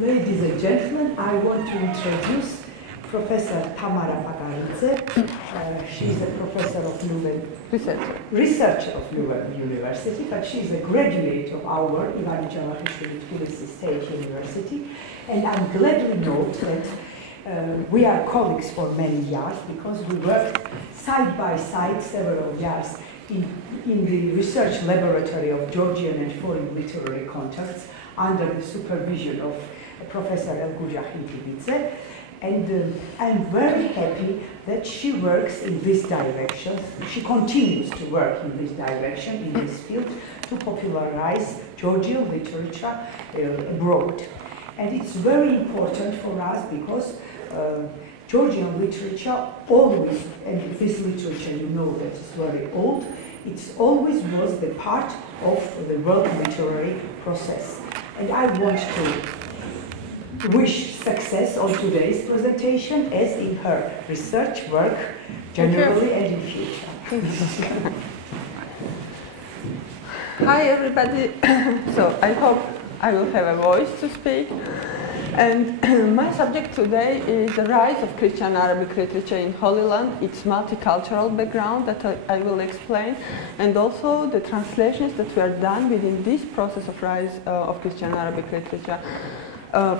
Ladies and gentlemen, I want to introduce Professor Tamara Pataridze. She's a professor of researcher of Leuven University, but she's a graduate of our Ivani Tbilisi State University. And I'm glad to note that we are colleagues for many years because we worked side by side several years in the research laboratory of Georgian and foreign literary contacts under the supervision of Professor Pataridze. And I'm very happy that she works in this direction. She continues to work in this direction, in this field, to popularize Georgian literature abroad. And it's very important for us because Georgian literature always, and this literature, you know that it's very old, it always was the part of the world literary process. And I want to wish success on today's presentation as in her research work generally and in future. Hi everybody. So I hope I will have a voice to speak. And my subject today is the rise of Christian Arabic literature in Holy Land, its multicultural background that I will explain, and also the translations that were done within this process of rise of Christian Arabic literature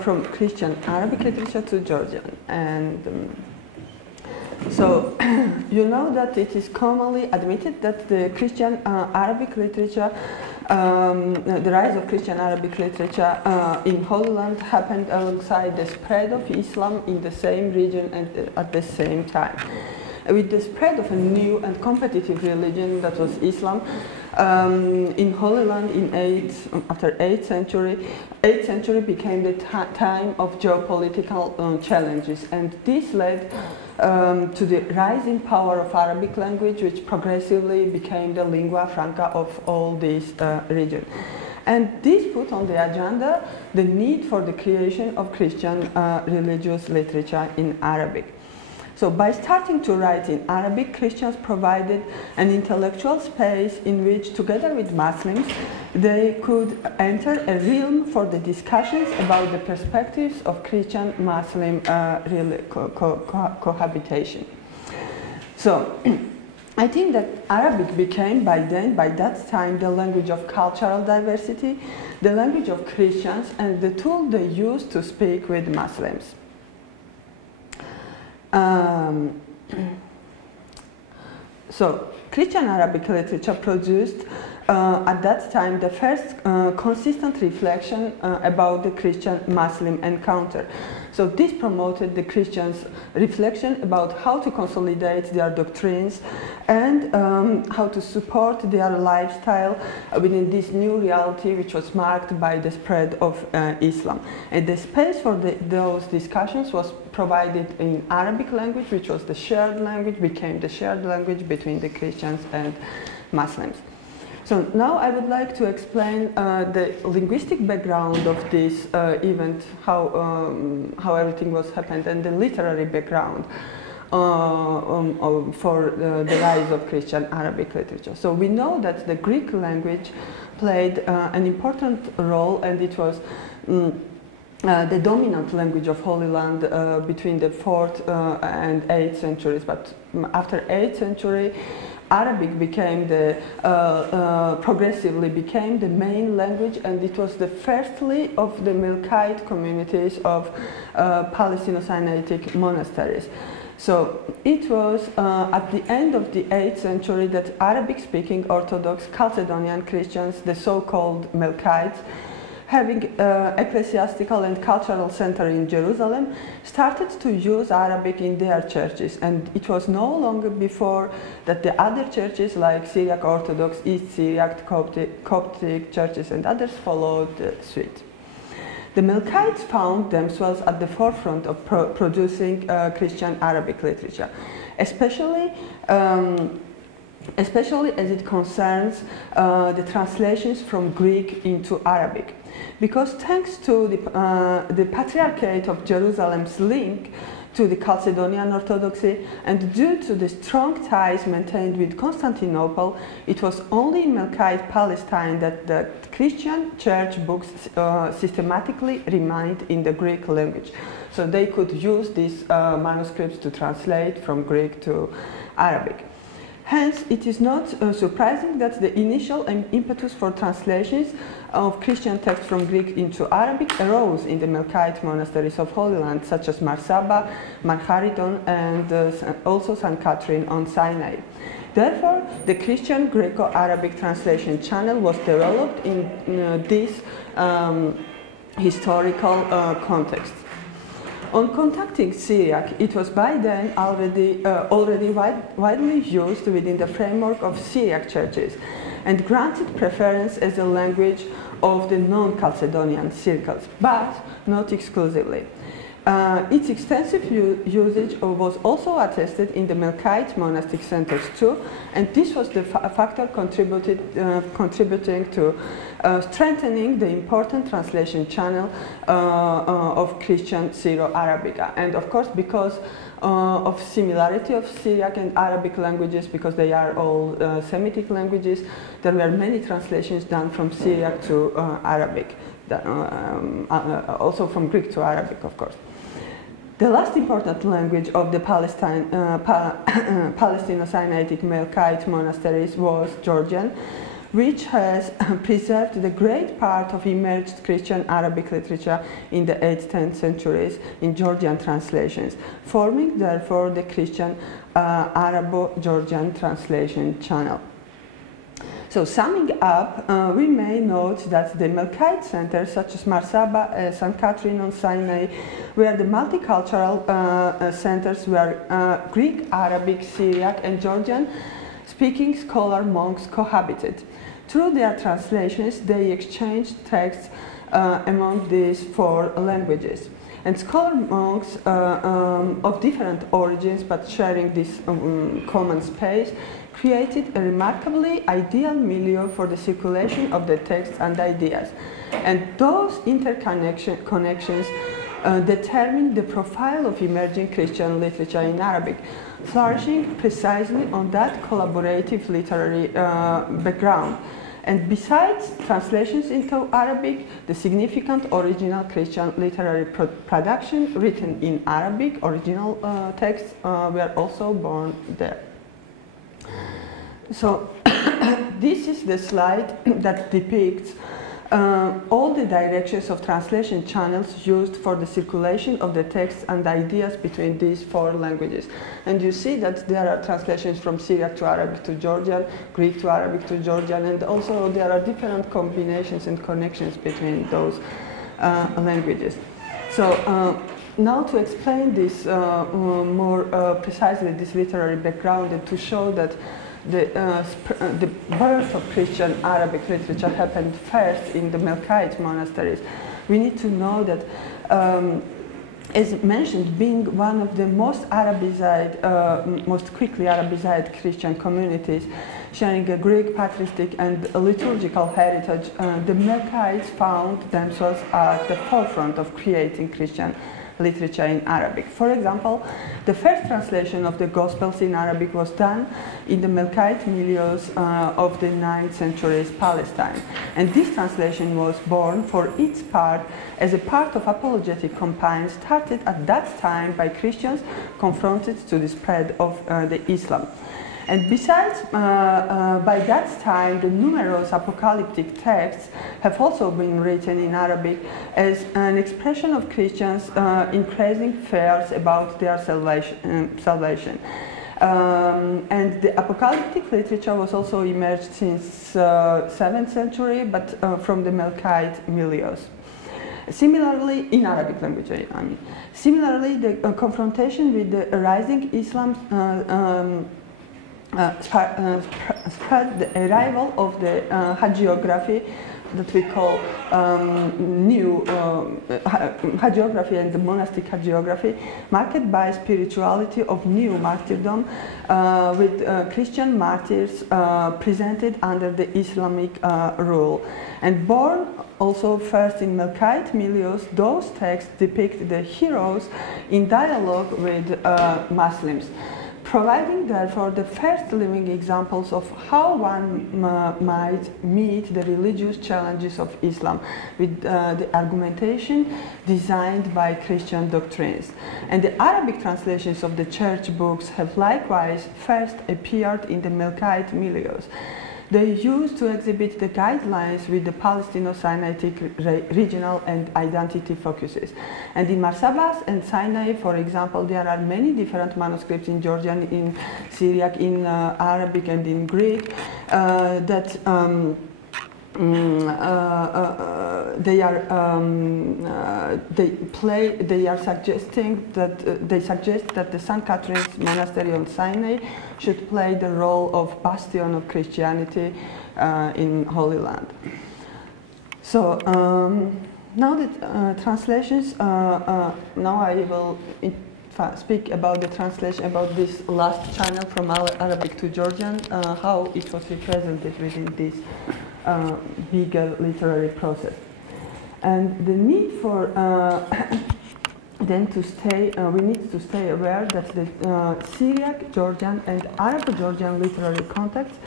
from Christian Arabic literature to Georgian. And so you know that it is commonly admitted that the Christian Arabic literature, the rise of Christian Arabic literature in Holy Land happened alongside the spread of Islam in the same region and at the same time. With the spread of a new and competitive religion that was Islam in Holy Land after 8th century became the time of geopolitical challenges, and this led to the rising power of Arabic language, which progressively became the lingua franca of all this region. And this put on the agenda the need for the creation of Christian religious literature in Arabic. So by starting to write in Arabic, Christians provided an intellectual space in which, together with Muslims, they could enter a realm for the discussions about the perspectives of Christian-Muslim cohabitation. So I think that Arabic became by that time, the language of cultural diversity, the language of Christians, and the tool they used to speak with Muslims. So Christian Arabic literature produced at that time the first consistent reflection about the Christian-Muslim encounter. So this promoted the Christians' reflection about how to consolidate their doctrines and how to support their lifestyle within this new reality which was marked by the spread of Islam. And the space for those discussions was provided in Arabic language, which was the shared language, became the shared language between the Christians and Muslims. So now I would like to explain the linguistic background of this event, how everything was happened, and the literary background for the rise of Christian Arabic literature. So we know that the Greek language played an important role, and it was the dominant language of Holy Land between the 4th and 8th centuries. But after 8th century, Arabic became progressively became the main language, and it was the firstly of the Melkite communities of Palestino-Sinaitic monasteries. So it was at the end of the 8th century that Arabic-speaking Orthodox Chalcedonian Christians, the so-called Melkites, having ecclesiastical and cultural center in Jerusalem, started to use Arabic in their churches. And it was no longer before that the other churches like Syriac Orthodox, East Syriac, Coptic churches and others followed suit. The Melkites found themselves at the forefront of producing Christian Arabic literature, especially as it concerns the translations from Greek into Arabic. Because thanks to the Patriarchate of Jerusalem's link to the Chalcedonian Orthodoxy, and due to the strong ties maintained with Constantinople, it was only in Melkite Palestine that the Christian church books systematically remained in the Greek language. So they could use these manuscripts to translate from Greek to Arabic. Hence, it is not surprising that the initial impetus for translations of Christian texts from Greek into Arabic arose in the Melkite monasteries of Holy Land, such as Marsaba, Marharidon, and also St. Catherine on Sinai. Therefore, the Christian Greco-Arabic translation channel was developed in this historical context. On contacting Syriac, it was by then already widely used within the framework of Syriac churches and granted preference as a language of the non-Chalcedonian circles, but not exclusively. Its extensive usage was also attested in the Melkite monastic centers too, and this was the factor contributing to strengthening the important translation channel of Christian Syro-Arabica. And of course, because of similarity of Syriac and Arabic languages, because they are all Semitic languages, there were many translations done from Syriac to Arabic, also from Greek to Arabic, of course. The last important language of the Palestino-Sinaitic Melkite monasteries was Georgian, which has preserved the great part of emerged Christian Arabic literature in the 8th, 10th centuries in Georgian translations, forming therefore the Christian Arabo-Georgian translation channel. So summing up, we may note that the Melkite centers such as Marsaba, St. Catherine on Sinai, were the multicultural centers where Greek, Arabic, Syriac and Georgian speaking scholar monks cohabited. Through their translations, they exchanged texts among these 4 languages. And scholar monks of different origins but sharing this common space created a remarkably ideal milieu for the circulation of the texts and ideas. And those interconnections determined the profile of emerging Christian literature in Arabic, flourishing precisely on that collaborative literary background. And besides translations into Arabic, the significant original Christian literary production written in Arabic, original texts, were also born there. So this is the slide that depicts all the directions of translation channels used for the circulation of the texts and ideas between these 4 languages. And you see that there are translations from Syriac to Arabic to Georgian, Greek to Arabic to Georgian, and also there are different combinations and connections between those languages. So now to explain this more precisely, this literary background, and to show that the birth of Christian Arabic literature happened first in the Melkite monasteries, we need to know that, as mentioned, being one of the most Arabized, most quickly Arabized Christian communities, sharing a Greek patristic and liturgical heritage, the Melkites found themselves at the forefront of creating Christian literature in Arabic. For example, the first translation of the Gospels in Arabic was done in the Melkite milieus of the 9th century's Palestine. And this translation was born for its part as a part of apologetic campaign started at that time by Christians confronted to the spread of the Islam. And besides, by that time, the numerous apocalyptic texts have also been written in Arabic as an expression of Christians' increasing fears about their salvation. And the apocalyptic literature was also emerged since 7th century, but from the Melkite milieus. Similarly, in Arabic language, I mean. Similarly, the confrontation with the rising Islam spread the arrival of the hagiography that we call new hagiography and the monastic hagiography, marked by spirituality of new martyrdom with Christian martyrs presented under the Islamic rule. And born also first in Melkite milieus, those texts depict the heroes in dialogue with Muslims, providing therefore the first living examples of how one might meet the religious challenges of Islam with the argumentation designed by Christian doctrines. And the Arabic translations of the church books have likewise first appeared in the Melkite milieus. They used to exhibit the guidelines with the Palestino-Sinaitic regional and identity focuses. And in Marsabas and Sinai, for example, there are many different manuscripts in Georgian, in Syriac, in Arabic, and in Greek that they suggest that the St. Catherine's Monastery on Sinai should play the role of bastion of Christianity in Holy Land. So now the translations. Now I will speak about the translation, about this last channel from Arabic to Georgian, how it was represented within this bigger literary process. And the need for then to stay, we need to stay aware that the Syriac, Georgian and Arabo-Georgian literary contexts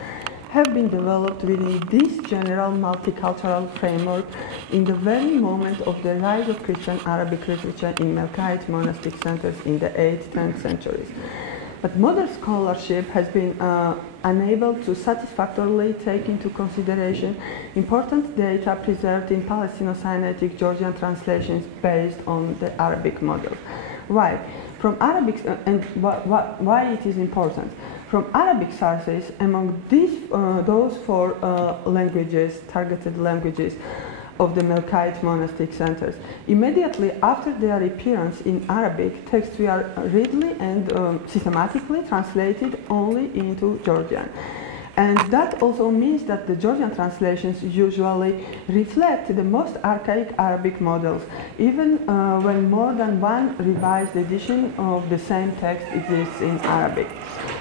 have been developed within this general multicultural framework in the very moment of the rise of Christian Arabic literature in Melkite monastic centers in the 8th, 10th centuries. But modern scholarship has been unable to satisfactorily take into consideration important data preserved in Palestino-Sinaitic Georgian translations based on the Arabic model. Why? From Arabic, and why it is important? From Arabic sources, among these, those 4 languages, targeted languages, of the Melkite monastic centers. Immediately after their appearance in Arabic, texts were readily and systematically translated only into Georgian. And that also means that the Georgian translations usually reflect the most archaic Arabic models, even when more than one revised edition of the same text exists in Arabic.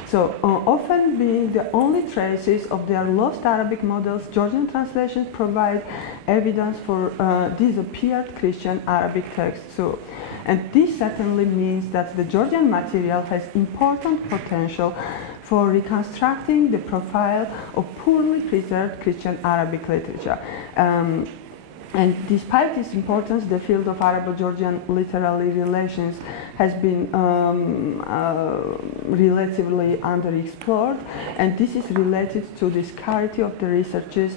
So often being the only traces of their lost Arabic models, Georgian translations provide evidence for disappeared Christian Arabic texts too. And this certainly means that the Georgian material has important potential for reconstructing the profile of poorly preserved Christian Arabic literature. And despite its importance, the field of Arabo-Georgian literary relations has been relatively underexplored, and this is related to the scarcity of the research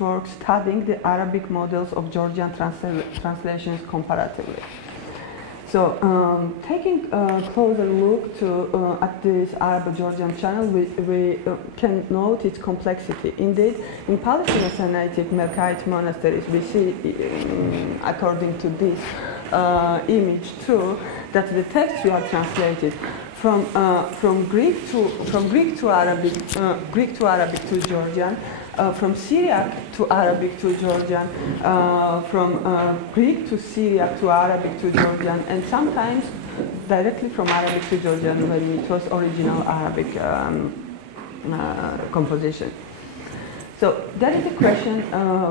work studying the Arabic models of Georgian translations comparatively. So, taking a closer look at this Arabo-Georgian channel, we can note its complexity. Indeed, in Palestino-Sinaitic Melkite monasteries, we see, according to this image too, that the texts were translated from Greek to Arabic to Georgian. From Syriac to Arabic to Georgian, from Greek to Syriac to Arabic to Georgian, and sometimes directly from Arabic to Georgian when it was original Arabic composition. So there is a question,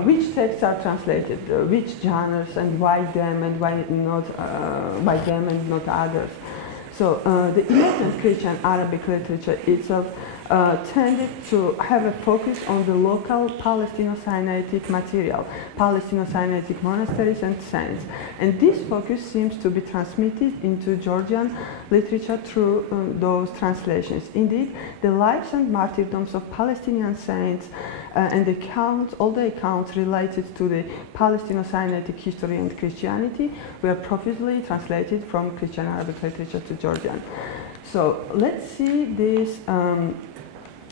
which texts are translated, which genres, and why them and not others. So the emergent Christian Arabic literature itself tended to have a focus on the local Palestino-Sinaitic material, Palestino-Sinaitic monasteries and saints. And this focus seems to be transmitted into Georgian literature through those translations. Indeed, the lives and martyrdoms of Palestinian saints and all the accounts related to the Palestino-Sinaitic history and Christianity were profusely translated from Christian Arabic literature to Georgian. So let's see this.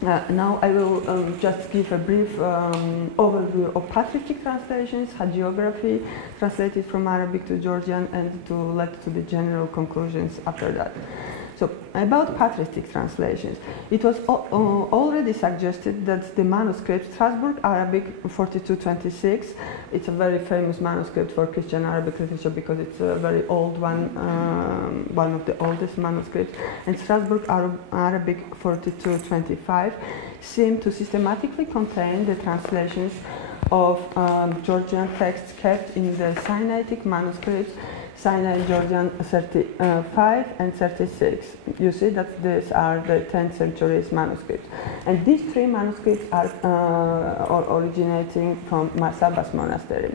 Now I will just give a brief overview of patristic translations, hagiography, translated from Arabic to Georgian, and to lead to the general conclusions after that. So, about patristic translations, it was already suggested that the manuscript Strasbourg Arabic 4226, it's a very famous manuscript for Christian Arabic literature because it's a very old one, one of the oldest manuscripts, and Strasbourg Arabic 4225 seem to systematically contain the translations of Georgian texts kept in the Sinaitic manuscripts, Sinai Georgian 35 and 36. You see that these are the 10th century manuscripts. And these three manuscripts are originating from Masabas monastery.